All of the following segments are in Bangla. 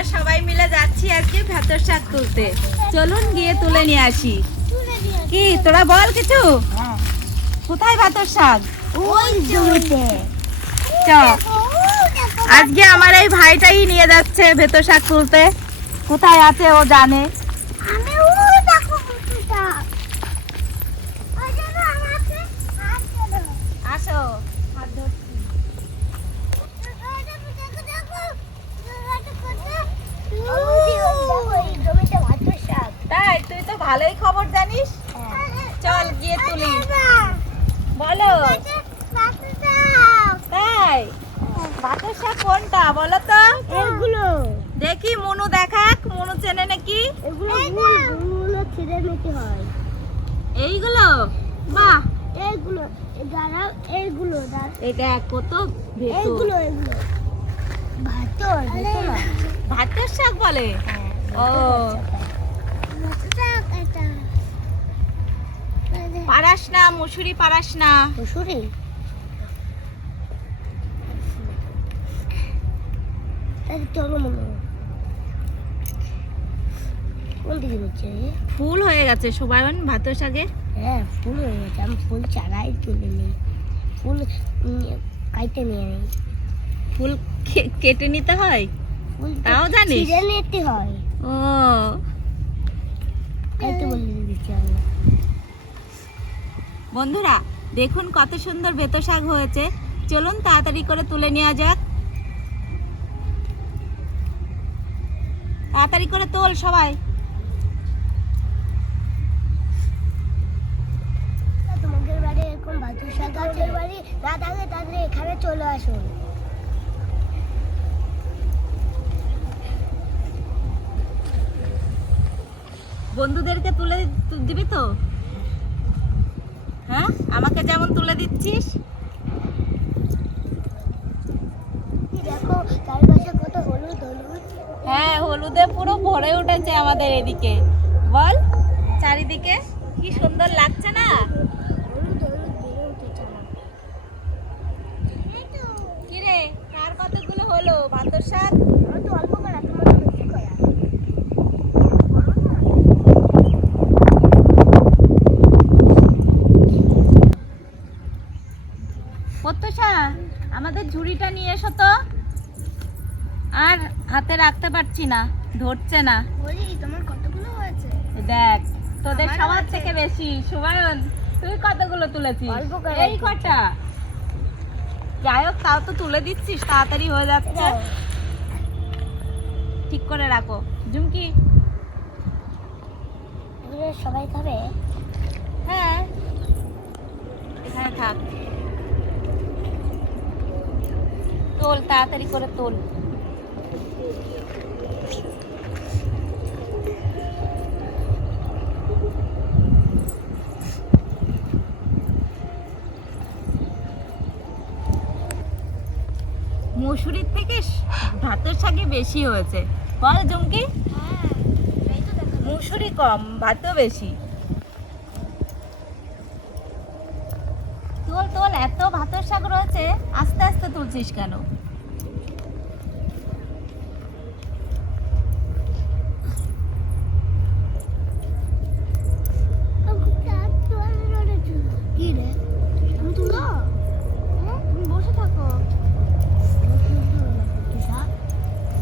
আমরা সবাই মিলে যাচ্ছি আজকে ভেতর শাক তুলতে। চলুন গিয়ে তুলে নিয়ে আসি। কি তোরা বল কিছু? কোথায় ভাতর শাক? ওই জমিতে আজকে আমার এই ভাইটাই নিয়ে যাচ্ছে ভেতর শাক তুলতে। কোথায় আছে ও জানে আমি ও দেখো কুকুরটা ওই জন্য আমাকে হাত দিল আসো তাই তুই তো ভালোই খবর জানিস চল গিয়ে তুলি বলো তাই ভাতের শাক কোনটা বলো তো এগুলো দেখি মনু দেখাক মনু চেনে নাকি এগুলো গুল গুলো ছিঁড়ে হয়। এইগুলো? বাহ। এইগুলো দাঁড়াও এইগুলো এই কত এইগুলো এগুলো ভাতর ভাতের শাক বলে? ও। পারাস না মুসুরি পারাস না। মুসুরি? চলো মনে হয়। কোন দিকে হচ্ছে ফুল হয়ে গেছে সুবায়ন ভাতের শাকে? হ্যাঁ ফুল হয়ে গেছে আমি ফুল চারাই তুলে নিই। ফুল কাইতে নিয়ে নিই। ফুল কেটে নিতে হয়? তাও জানিস? ছিঁড়ে নিতে হয়। ও। কাইতে বলে দিচ্ছি বন্ধুরা দেখুন কত সুন্দর বেতো শাক হয়েছে। চলুন তাড়াতাড়ি করে তুলে নেওয়া যাক। তাড়াতাড়ি করে তোল সবাই তোমাদের বাড়ি বাড়ি না থাকলে এখানে চলে আসুন। বন্ধুদেরকে তুলে দিবি তো? হ্যাঁ? আমাকে যেমন তুলে দিচ্ছিস। দেখো চারপাশে কত হলুদ হলুদ। হ্যাঁ হলুদে পুরো ভরে উঠেছে আমাদের এদিকে। বল চারিদিকে কি সুন্দর লাগছে না হলুদ হলুদ বেড়ে উঠেছে আমার কিরে কার কতগুলো হলো ভাতর শাক আমার তো অল্প করা তোমার তো বেশি করা প্রত্যুষা আমাদের ঝুড়িটা নিয়ে এসো তো। আর হাতে রাখতে পারছি না ধরছে না। তোমার কতগুলো হয়েছে? দেখ তোদের সবার থেকে বেশি। সুবায়ন তুই কতগুলো তুলেছিস? এই কটা। যাই হোক তাও তো তুলে দিচ্ছিস তাড়াতাড়ি হয়ে যাচ্ছে। ঠিক করে রাখো। ঝুমকি। সবাই খাবে? হ্যাঁ। এখানে থাক। তোল তাড়াতাড়ি করে তোল। মসুরির থেকে ভাতের শাকে বেশি হয়েছে। বল জুমকি। মুসুরি কম ভাতও বেশি। তোল তোল এত ভাতের শাক রয়েছে আস্তে আস্তে তুলছিস কেন? থাকো।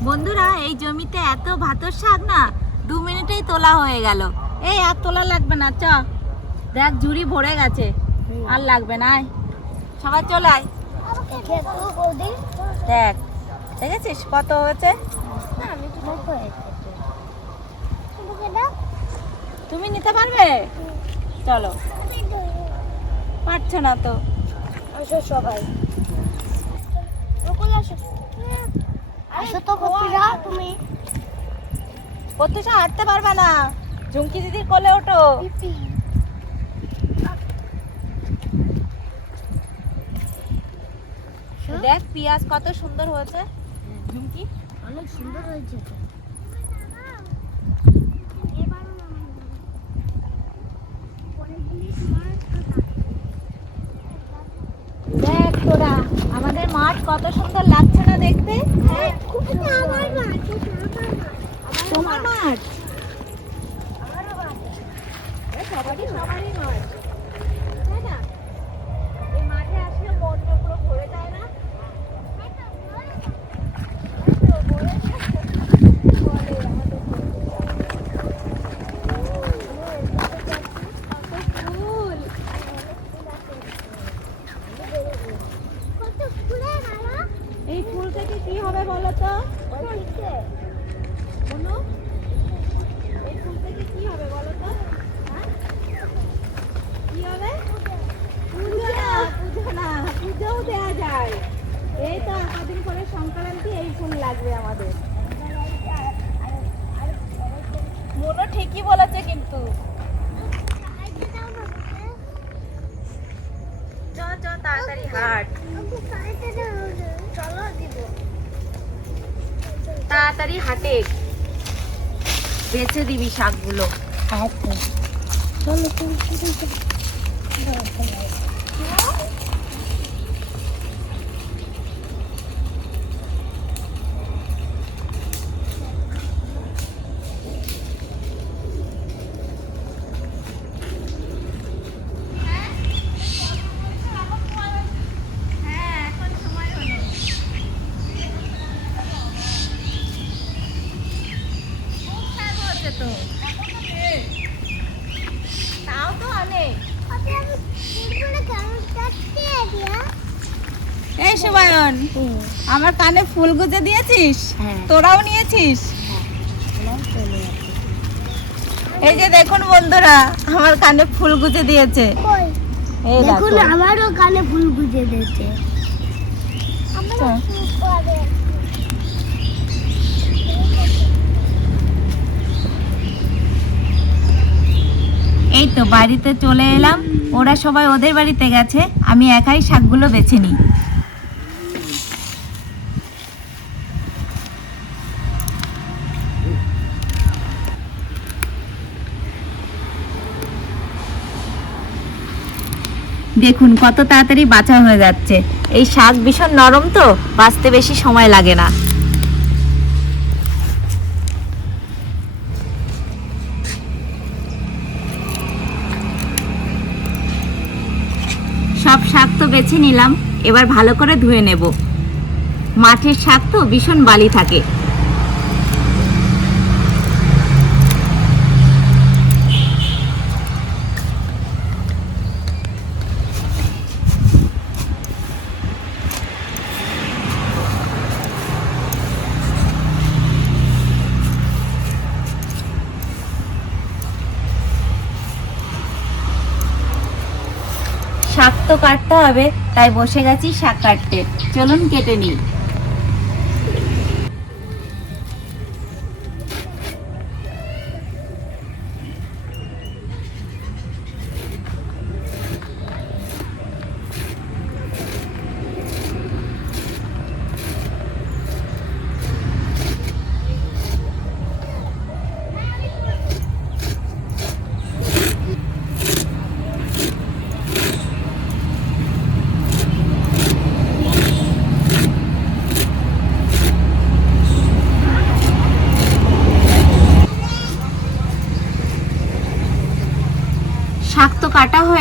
বন্ধুরা এই জমিতে এত ভাতের শাক না দু মিনিটেই তোলা হয়ে গেল। এই আর তোলা লাগবে না চ। দেখ ঝুড়ি ভরে গেছে। আর লাগবে না সবাই চলে আয়। দেখ দেখেছিস কত হয়েছে? হয়ে তুমি নিতে পারবে? চলো। পারছ না তো। সবাই। আসো। আসো তো কপিরা তুমি। প্রত্যুষা হাঁটতে পারবে না। ঝুমকি দিদির কোলে ওঠো। দেখ পিয়াজ কত সুন্দর হয়েছে। ঝুমকি। অনেক সুন্দর হয়েছে দেখ তোরা আমাদের মাঠ কত সুন্দর লাগছে না দেখতে? আমার মাছ মাছ সবারই সবারই মাছ তাই না এই মাঠে আসলে মন পুরো ভরে যায় না এই ফুল থেকে কি হবে বলো তো বলো এই ফুল থেকে কি হবে বলো তো হ্যাঁ? কি হবে পুজো না পুজো না পুজোও এই তো কদিন পরে সংক্রান্তি এই ফুল লাগবে আমাদের। মনো ঠিকই বলেছে কিন্তু। চ চ তাড়াতাড়ি হাট। চলো দিব তাড়াতাড়ি হাটে। বেছে দিবি শাকগুলো। আচ্ছা। চলো চলো চলো চলো হ্যাঁ এখন সময় হলো খুব হচ্ছে তো। তাও তো অনেক। এই সুবায়ন আমার কানে ফুল গুজে দিয়েছিস? হ্যাঁ। তোরাও নিয়েছিস? এই যে দেখুন বন্ধুরা আমার কানে ফুল গুজে দিয়েছে। দেখুন। দেখুন আমারও কানে ফুল গুজে দিয়েছে। এই তো বাড়িতে চলে এলাম। ওরা সবাই ওদের বাড়িতে গেছে, আমি একাই শাকগুলো বেছে নিই। দেখুন, কত তাড়াতাড়ি বাঁচা হয়ে যাচ্ছে। এই শাক ভীষণ নরম তো, বাঁচতে বেশি সময় লাগে না। বেছে নিলাম এবার ভালো করে ধুয়ে নেব। মাঠের শাক তো ভীষণ বালি থাকে শাক তো কাটতে হবে তাই বসে গেছি শাক কাটতে। চলুন কেটে নিই।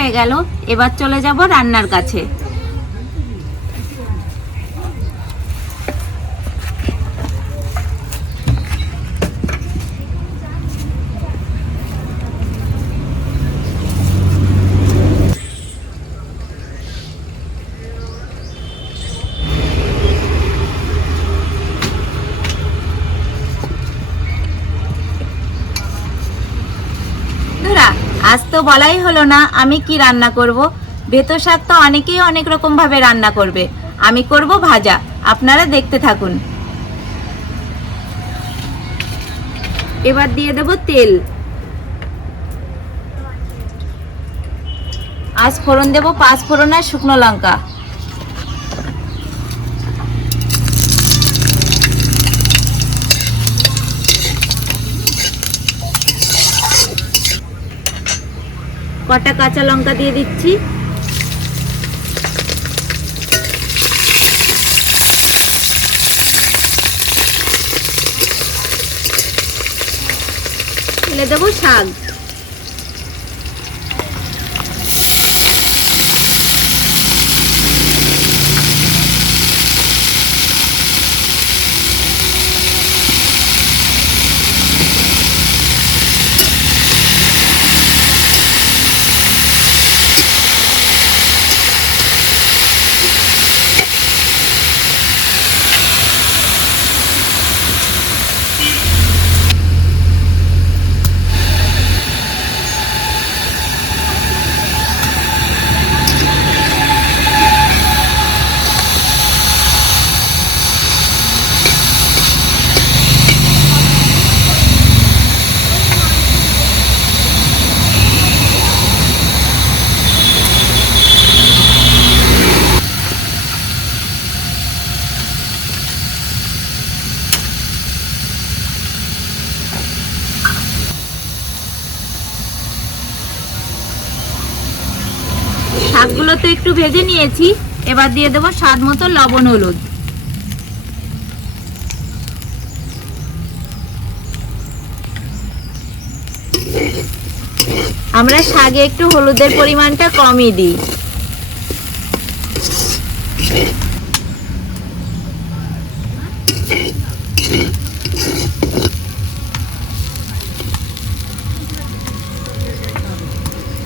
হয়ে গেল। এবার চলে যাব রান্নার কাছে বন্ধুরা আজ তো বলাই হলো না, আমি কি রান্না করব? বেতো শাক তো অনেকেই অনেক রকম ভাবে রান্না করবে। আমি করব ভাজা। আপনারা দেখতে থাকুন। এবার দিয়ে দেব তেল। আজ ফোড়ন দেব পাঁচ ফোড়ন আর শুকনো লঙ্কা। কটা কাঁচা লঙ্কা দিয়ে দিচ্ছি। দেবো শাক শাকগুলো তো একটু ভেজে নিয়েছি। এবার দিয়ে দেবো স্বাদ মতো লবণ হলুদ। আমরা শাগে একটু হলুদের পরিমাণটা কমই দিই।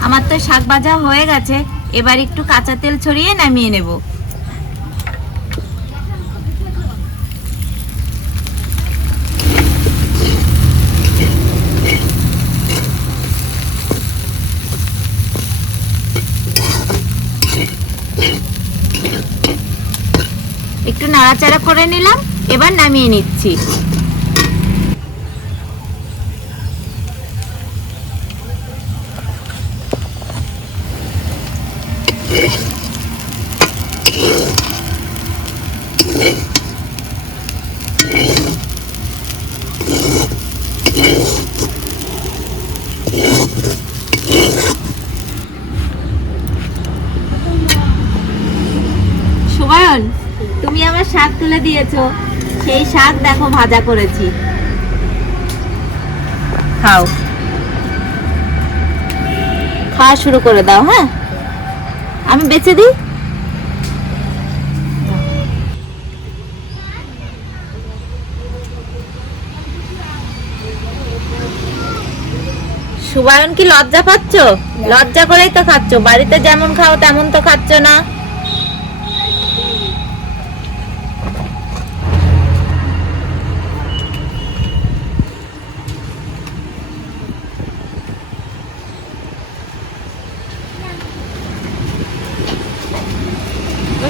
আমার তো শাক ভাজা হয়ে গেছে। এবার একটু কাঁচা তেল ছড়িয়ে নামিয়ে নেব। একটু নাড়াচাড়া করে নিলাম এবার নামিয়ে নিচ্ছি সুবায়ন তুমি আমার শাক দিয়েছ সেই শাক দেখো, ভাজা করেছি। খাও। খাওয়া শুরু করে দাও হ্যাঁ? আমি বেঁচে দিই? সুবায়ন কি লজ্জা পাচ্ছ? লজ্জা করেই তো খাচ্ছ। বাড়িতে যেমন খাও, তেমন তো খাচ্ছ না।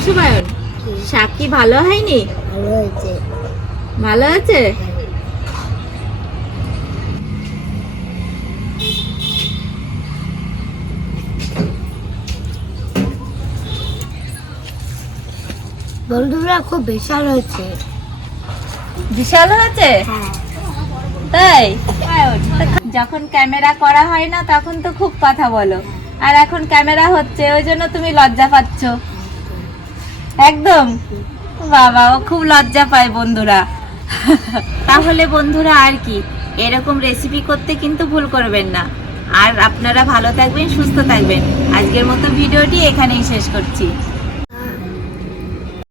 সুবায়ন শাক কি ভালো হয়নি? ভালো হয়েছে? ভালো আছে বন্ধুরা খুব বিশাল হয়েছে। বিশাল হয়েছে? হ্যাঁ। তাই? যখন ক্যামেরা করা হয় না তখন তো খুব কথা বলো। আর এখন ক্যামেরা হচ্ছে ওই জন্য তুমি লজ্জা পাচ্ছ। একদম। বাবা, ও খুব লজ্জা পায় বন্ধুরা। তাহলে বন্ধুরা আর কি, এরকম রেসিপি করতে কিন্তু ভুল করবেন না। আর আপনারা ভালো থাকবেন, সুস্থ থাকবেন। আজকের মতো ভিডিওটি এখানেই শেষ করছি।